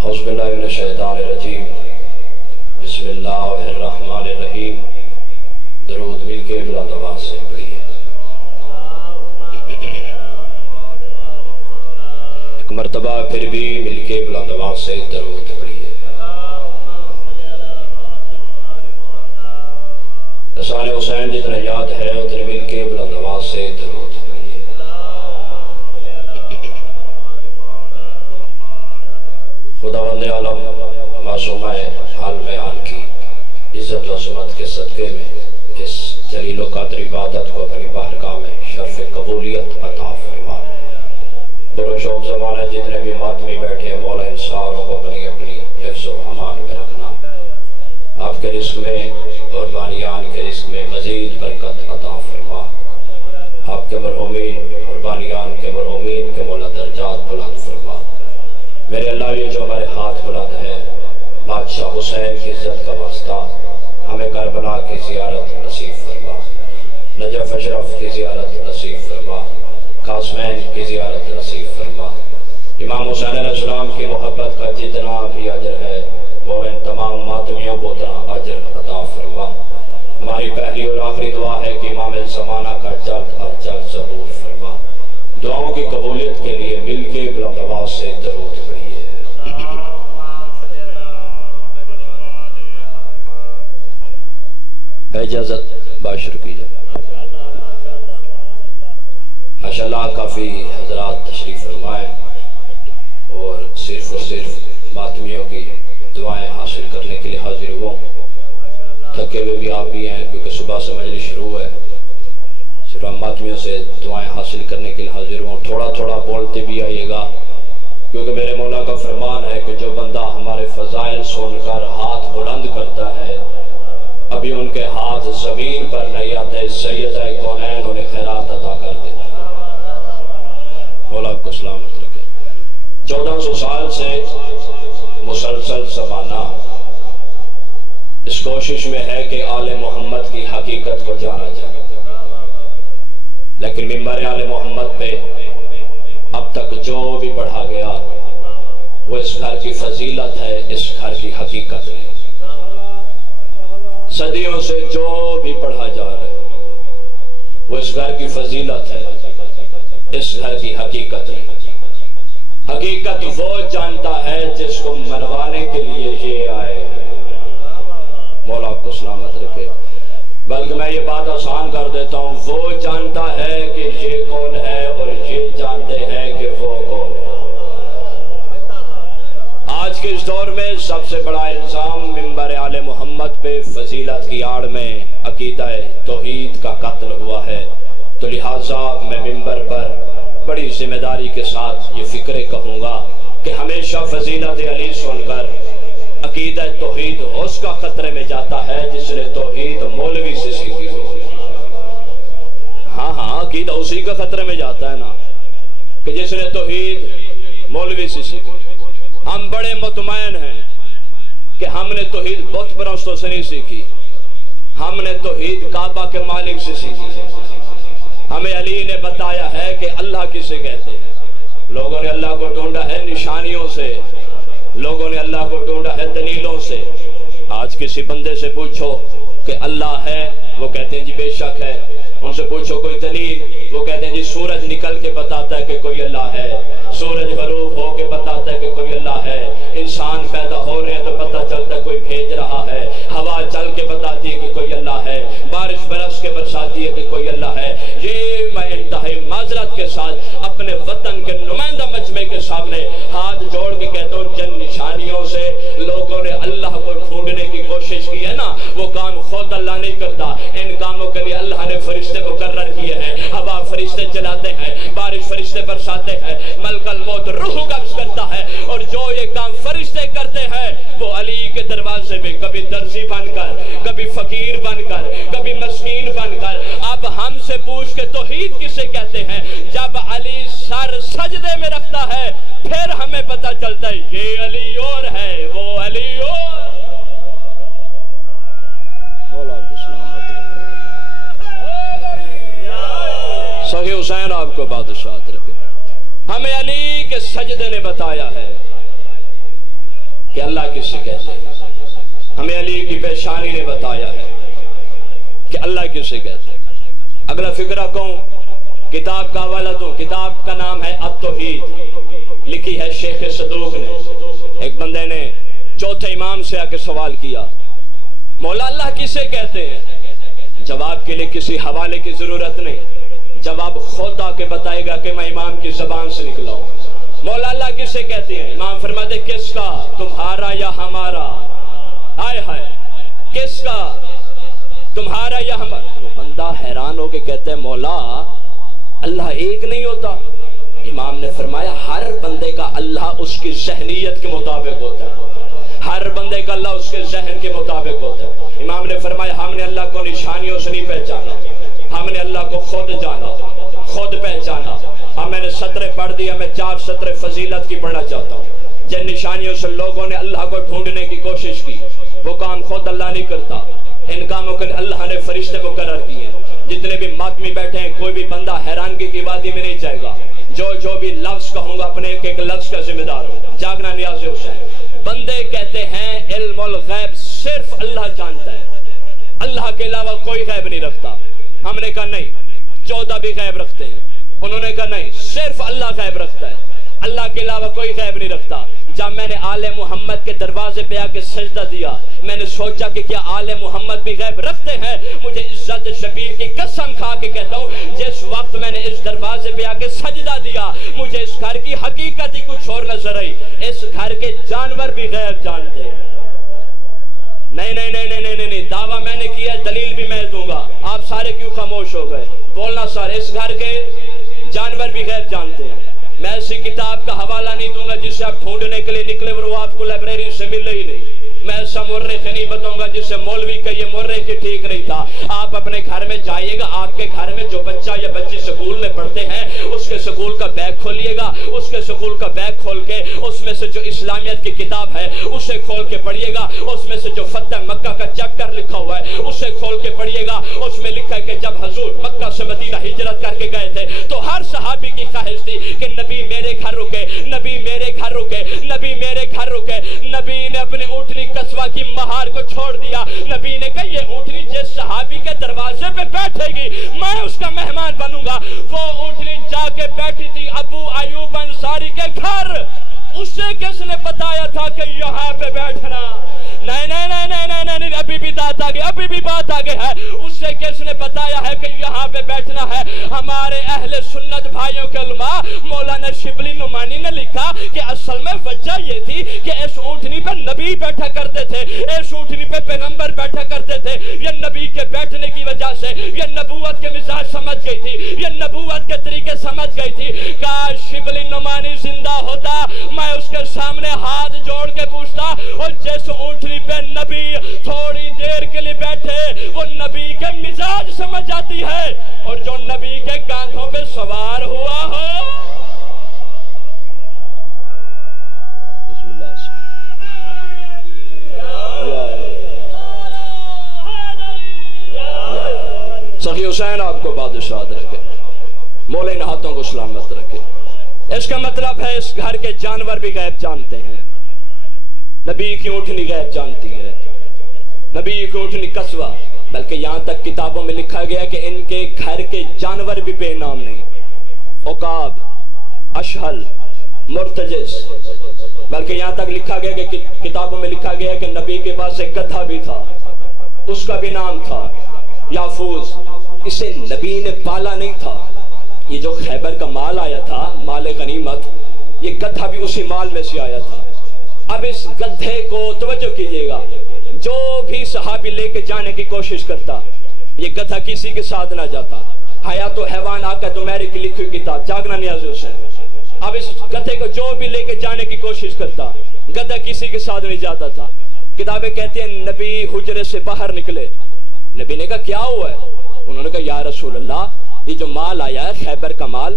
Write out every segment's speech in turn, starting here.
اعوذ باللہ من الشیطان الرجیم بسم اللہ الرحمن الرحیم درود مل کے بلند آواز سے پڑھیے۔ ایک مرتبہ پھر بھی مل کے بلند آواز سے درود پڑھیے۔ رسالِ حسین جتنا یاد ہے اتنے مل کے بلند آواز سے درود پڑھیے۔ خداوند عالم معصومہ عالم حال کی عزت و عظمت کے صدقے میں اس جلیل و قدر عبادت کو اپنی بارگاہ میں شرف قبولیت عطا فرما۔ برو شوق زمانہ جتنے بھی ماتمی بیٹھے مولا انصاروں کو اپنی اپنی حفظ و امان میں رکھنا، آپ کے رزق میں اور بانیان کے رزق میں مزید برکت عطا فرما۔ آپ کے مرحومین اور بانیان کے مرحومین کے مولا درجات بلند فرما۔ میرے اللہ یہ جو ہمارے ہاتھ بلند ہے بادشاہ حسین کی عزت کا واسطہ ہمیں کربلا کی زیارت نصیب فرما، نجف اشرف کی زیارت نصیب فرما، قاسمین کی زیارت نصیب فرما۔ امام حسین علیہ السلام کی محبت کا جتنا بھی اجر ہے وہ ان تمام ماتمیوں کو اتنا اجر عطا فرما۔ ہماری پہلی اور آخری دعا ہے کہ امام الزمانہ کا جلد از جلد ظہور فرما۔ دعاؤں کی قبولیت کے لیے مل کے بلند آواز سے درود پڑھیے۔ اجازت باشر کیجئے۔ ماشاءاللہ کافی حضرات تشریف فرمائیں اور صرف ماتمیوں کی دعائیں حاصل کرنے کے لیے حاضر ہوں۔ تھکے ہوئے بھی آپ بھی ہیں کیونکہ صبح سے مجلس شروع ہے، صرف ہم ماتمیوں سے دعائیں حاصل کرنے کے لیے حاضر ہوں۔ تھوڑا تھوڑا بولتے بھی آئیے گا کیونکہ میرے مولا کا فرمان ہے کہ جو بندہ ہمارے فضائل سن کر ہاتھ بلند کرتا ہے ابھی ان کے ہاتھ زمین پر نہیں آتے، سیدہ کونین انہیں خیرات عطا کر دیتے۔ مولا کو سلامت رکھے۔ 1400 سال سے مسلسل زمانہ اس کوشش میں ہے کہ آل محمد کی حقیقت کو جانا جائے، لیکن ممبر آل محمد پہ اب تک جو بھی پڑھا گیا وہ اس گھر کی فضیلت ہے، اس گھر کی حقیقت ہے۔ صدیوں سے جو بھی پڑھا جا رہا ہے وہ اس گھر کی فضیلت ہے، اس گھر کی حقیقت ہے۔ حقیقت وہ جانتا ہے جس کو منوانے کے لیے یہ آئے۔ مولا کو سلامت رکھے۔ بلکہ میں یہ بات آسان کر دیتا ہوں، وہ جانتا ہے کہ یہ کون ہے اور یہ جانتے ہیں کہ وہ کون ہے۔ آج کے اس دور میں سب سے بڑا الزام ممبر آل محمد پہ فضیلت کی آڑ میں عقیدہ توحید کا قتل ہوا ہے، تو لہٰذا میں ممبر پر بڑی ذمہ داری کے ساتھ یہ فکرے کہوں گا کہ ہمیشہ فضیلت علی سن کر عقیدہ توحید اس کا خطرے میں جاتا ہے جس نے توحید مولوی سے سیکھی ہو۔ ہاں عقیدہ اسی کا خطرے میں جاتا ہے نا کہ جس نے توحید مولوی سے سیکھی۔ ہم بڑے مطمئن ہیں کہ ہم نے توحید بت پرستوں سے نہیں سیکھی، ہم نے توحید کعبہ کے مالک سے سیکھی ہے۔ ہمیں علی نے بتایا ہے کہ اللہ کسے کہتے ہیں۔ لوگوں نے اللہ کو ڈھونڈا ہے نشانیوں سے، لوگوں نے اللہ کو ڈھونڈا ہے دلیلوں سے۔ آج کسی بندے سے پوچھو کہ اللہ ہے، وہ کہتے ہیں جی بے شک ہے۔ ان سے پوچھو کوئی دلیل، وہ کہتے ہیں جی سورج نکل کے بتاتا ہے کہ کوئی اللہ ہے، سورج غروب ہو کے بتاتا ہے کہ کوئی اللہ ہے، انسان پیدا ہو رہے ہیں تو پتہ چلتا ہے کوئی بھیج رہا ہے، ہوا چل کے بتاتی ہے کہ کوئی اللہ ہے، بارش برس کے برساتی ہے کہ کوئی اللہ ہے۔ یہ میں انتہائی معذرت کے ساتھ اپنے وطن کے نمائندہ مجمع کے سامنے ہاتھ جوڑ کے کہتا ہوں، جن نشانیوں سے لوگوں نے اللہ کو ڈھونڈنے کی کوشش کی ہے نا، وہ کام خود اللہ نہیں کرتا۔ ان کاموں کے لیے اللہ نے فرشتے مقرر کیے ہیں، ہوا فرشتے چلاتے ہیں، بارش فرشتے برساتے ہیں، ملک الموت روح قبض کرتا ہے، اور جو یہ کام فرشتے کرتے ہیں وہ علی کے دروازے میں کبھی درزی بن کر، کبھی فقیر بن کر، کبھی مسکین بن کر۔ اب ہم سے پوچھ کے توحید کسے کہتے ہیں؟ جب علی سر سجدے میں رکھتا ہے پھر ہمیں پتہ چلتا ہے یہ علی اور ہے، وہ علی اور۔ مولا کو سلامت رکھے۔ صحیح حسین آپ کو بادشاہت رکھے۔ ہمیں علی کے سجدے نے بتایا ہے کہ اللہ کسے کہتے ہیں؟ ہمیں علی کی پیشانی نے بتایا ہے کہ اللہ کسے کہتے ہیں۔ اگلا فقرہ کہوں، کتاب کا حوالہ دوں، کتاب کا نام ہے التوحید، لکھی ہے شیخ صدوق نے۔ ایک بندے نے چوتھے امام سے آ کے سوال کیا، مولا اللہ کسے کہتے ہیں؟ جواب کے لیے کسی حوالے کی ضرورت نہیں، جواب خود آ کے بتائے گا کہ میں امام کی زبان سے نکلا ہوں۔ مولا اللہ کسے کہتے ہیں؟ امام فرماتے کس کا، تمہارا یا ہمارا؟ آئے ہائے، کس کا، تمہارا یا ہمارا؟ وہ بندہ حیران ہو کے کہتے ہیں مولا اللہ ایک نہیں ہوتا۔ امام نے فرمایا ہر بندے کا اللہ اس کی ذہنیت کے مطابق ہوتا ہے، ہر بندے کا اللہ اس کے ذہن کے مطابق ہوتا ہے۔ امام نے فرمایا ہم نے اللہ کو نشانیوں سے نہیں پہچانا، ہم نے اللہ کو خود جانا، خود پہچانا۔ اب میں نے سطریں پڑھ دیا، میں 4 سطریں فضیلت کی پڑھنا چاہتا ہوں۔ جن نشانیوں سے لوگوں نے اللہ کو ڈھونڈنے کی کوشش کی، وہ کام خود اللہ نہیں کرتا، ان کاموں کے لیے اللہ نے فرشتے مقرر کیے ہیں۔ جتنے بھی ماتمی بیٹھے ہیں کوئی بھی بندہ حیرانگی کی وادی میں نہیں جائے گا، جو بھی لفظ کہوں گا اپنے ایک ایک لفظ کا ذمہ دار ہوں۔ جاگنا نیاز حسین، بندے کہتے ہیں علم الغیب صرف اللہ جانتا ہے، اللہ کے علاوہ کوئی غیب نہیں رکھتا۔ ہم نے کہا نہیں، 14 بھی غیب رکھتے ہیں، انہوں نے کہا نہیں، صرف اللہ غیب رکھتا ہے، اللہ کے علاوہ کوئی غیب نہیں رکھتا۔ جب میں نے آل محمد کے دروازے پہ آ کے سجدہ دیا، میں نے سوچا کہ کیا آل محمد بھی غیب رکھتے ہیں؟ مجھے عزت شبیر کی قسم کھا کے کہتا ہوں جس وقت میں نے اس دروازے پہ آ کے سجدہ دیا، مجھے اس گھر کی حقیقت ہی کچھ اور نظر آئی۔ اس گھر کے جانور بھی غیب جانتے ہیں۔ نہیں نہیں نہیں نہیں نہیں نہیں، دعویٰ میں نے کیا، دلیل بھی میں دوں گا۔ آپ سارے کیوں خاموش ہو گئے؟ بولنا سارے، اس گھر کے جانور بھی غیب جانتے ہیں۔ میں ایسی کتاب کا حوالہ نہیں دوں گا جسے آپ ڈھونڈنے کے لیے نکلے اور وہ آپ کو لائبریری سے مل ہی نہیں۔ میں ایسا مورخ نہیں بتاؤں گا جسے مولوی کا یہ مورخ ٹھیک نہیں تھا۔ آپ اپنے گھر میں جائیے گا، آپ کے گھر میں جو بچہ یا بچی سکول میں پڑھتے ہیں اس کے سکول کا بیگ کھولیے گا، اس کے سکول کا بیگ کھول کے اس میں سے جو اسلامیت کی کتاب ہے اسے کھول کے پڑھیے گا، اس میں سے جو فتح مکہ کا چیپٹر لکھا ہوا ہے اسے کھول کے پڑھیے گا۔ اس میں لکھا ہے کہ جب حضور مکہ سے مدینہ ہجرت کر کے گئے تھے تو ہر صحابی کی خواہش تھی کہ نبی میرے گھر رکے، نبی میرے گھر رکے، نبی میرے گھر رکے۔ نبی نے اپنے اونٹنی قصوہ کی مہار کو چھوڑ دیا۔ نبی نے کہا یہ اونٹنی جس صحابی کے دروازے پہ بیٹھے گی میں اس کا مہمان بنوں گا۔ وہ اونٹنی جا کے بیٹھی تھی ابو ایوب انصاری کے گھر۔ اسے کس نے بتایا تھا کہ یہاں پہ بیٹھنا؟ نہیں نہیں نہیں نہیں نہیں نہیں، ابھی بھی بات آگے، ابھی بھی بات آگے ہے۔ اسے کس نے بتایا ہے کہ یہاں پہ بیٹھنا ہے؟ ہمارے اہل سنت بھائیوں کے علماء، مولانا شبلی نعمانی نے لکھا کہ اصل میں وجہ یہ تھی کہ اس اونٹنی پہ نبی بیٹھا کرتے تھے، اس اونٹنی پہ پیغمبر بیٹھا کرتے تھے۔ یہ نبی کے بیٹھنے کی وجہ سے یہ نبوت کے مزاج سمجھ گئی تھی، یہ نبوت کے طریقے سمجھ گئی تھی۔ کاش شبلی نعمانی زندہ ہوتا، میں اس کے سامنے ہاتھ جوڑ کے پوچھتا، اور جس اونٹنی پہ نبی تھوڑی دیر کے لیے بیٹھے وہ نبی کے مزاج سمجھ آتی ہے، اور جو نبی کے کاندھوں پہ سوار ہوا ہو۔ بسم اللہ سخی حسین آپ کو بادشاہت رکھے، مولین ہاتھوں کو سلامت رکھے۔ اس کا مطلب ہے اس گھر کے جانور بھی غیب جانتے ہیں، نبی کی اونٹنی غیب جانتی ہے، نبی کی اونٹنی قصوہ، بلکہ یہاں تک کتابوں میں لکھا گیا کہ ان کے گھر کے جانور بھی بے نام نہیں، عقاب، اشہل، مرتجس، بلکہ یہاں تک لکھا گیا کہ کتابوں میں لکھا گیا کہ نبی کے پاس ایک گدھا بھی تھا، اس کا بھی نام تھا یافوز۔ اسے نبی نے پالا نہیں تھا، یہ جو خیبر کا مال آیا تھا، مال غنیمت، یہ گدھا بھی اسی مال میں سے آیا تھا۔ اب اس گدھے کو توجہ کیجئے گا، جو بھی صحابی لے کے جانے کی کوشش کرتا، یہ گدھا کسی کے ساتھ نہ جاتا۔ حیات و حیوان آقا دمیرے کی لکھی ہوئی کتاب، جاگنا نیاز حسین۔ اب اس گدھے کو جو بھی لے کے جانے کی کوشش کرتا، گدھا کسی کے ساتھ نہیں جاتا تھا۔ کتابیں کہتے ہیں نبی حجرے سے باہر نکلے، نبی نے کہا کیا ہوا ہے؟ انہوں نے کہا یا رسول اللہ یہ جو مال آیا ہے خیبر کا مال،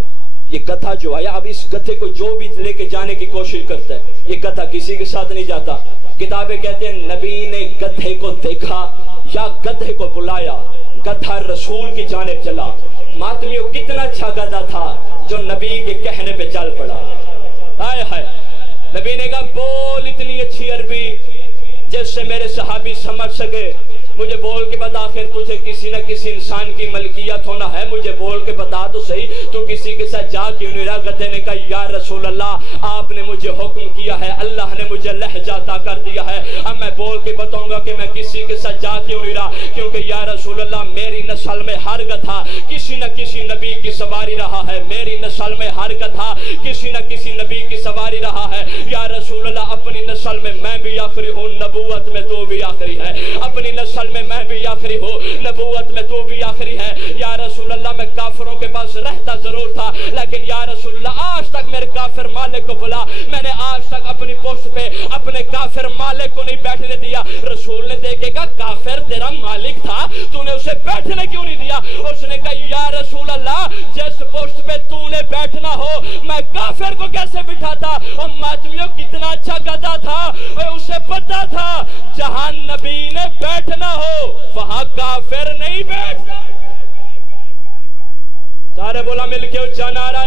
یہ گدھا جو آیا، اب اس گدھے کو جو بھی لے کے جانے کی کوشش کرتا ہے، یہ گدھا کسی کے ساتھ نہیں جاتا۔ کتابیں کہتے ہیں نبی نے گدھے کو دیکھا یا گدھے کو بلایا، گدھا رسول کی جانب چلا۔ ماتمیوں کتنا اچھا گدھا تھا جو نبی کے کہنے پہ چل پڑا۔ ہائے ہائے، نبی نے کہا بول اتنی اچھی عربی جس سے میرے صحابی سمجھ سکے، مجھے بول کے بتا آخر تجھے کسی نہ کسی انسان کی ملکیت ہونا ہے، مجھے بول کے بتا تو صحیح تو کسی کے ساتھ جا کیوں نہیں رہا؟ گدھے نے کہا یا رسول اللہ آپ نے مجھے حکم کیا ہے، اللہ نے مجھے لہجہ عطا کر دیا ہے، اب میں بول کے بتاؤں گا کہ میں کسی کے ساتھ جا کیوں نہیں رہا، کیونکہ یا رسول اللہ میری نسل میں ہر گدھا کسی نہ کسی نبی کی سواری رہا ہے، میری نسل میں ہر گدھا کسی نہ کسی نبی کی سواری رہا ہے، یا رسول اللہ اپنی نسل میں بھی آخری ہوں، نبوت میں تو بھی آخری ہے، اپنی نسل میں بھی آخری ہوں، نبوت میں تو بھی آخری ہے، یا رسول اللہ میں کافروں کے پاس رہتا ضرور تھا لیکن یا رسول اللہ آج تک میرے کافر مالک کو بلا، میں نے آج تک اپنی پشت پہ اپنے کافر مالک کو نہیں بیٹھنے دیا۔ رسول نے دیکھے گا کافر تیرا مالک تھا، تو نے اسے بیٹھنے کیوں نہیں دیا؟ اس نے کہا یا رسول اللہ جس پشت پہ تو نے بیٹھنا ہو میں کافر کو کیسے بٹھاتا؟ اور ماتمیوں کتنا اچھا گدھا تھا، اسے پتا تھا جہاں نبی نے بیٹھنا ہو وہاں کافر نہیں بیٹھتا۔ سارے بولا مل کے اچھا نعرہ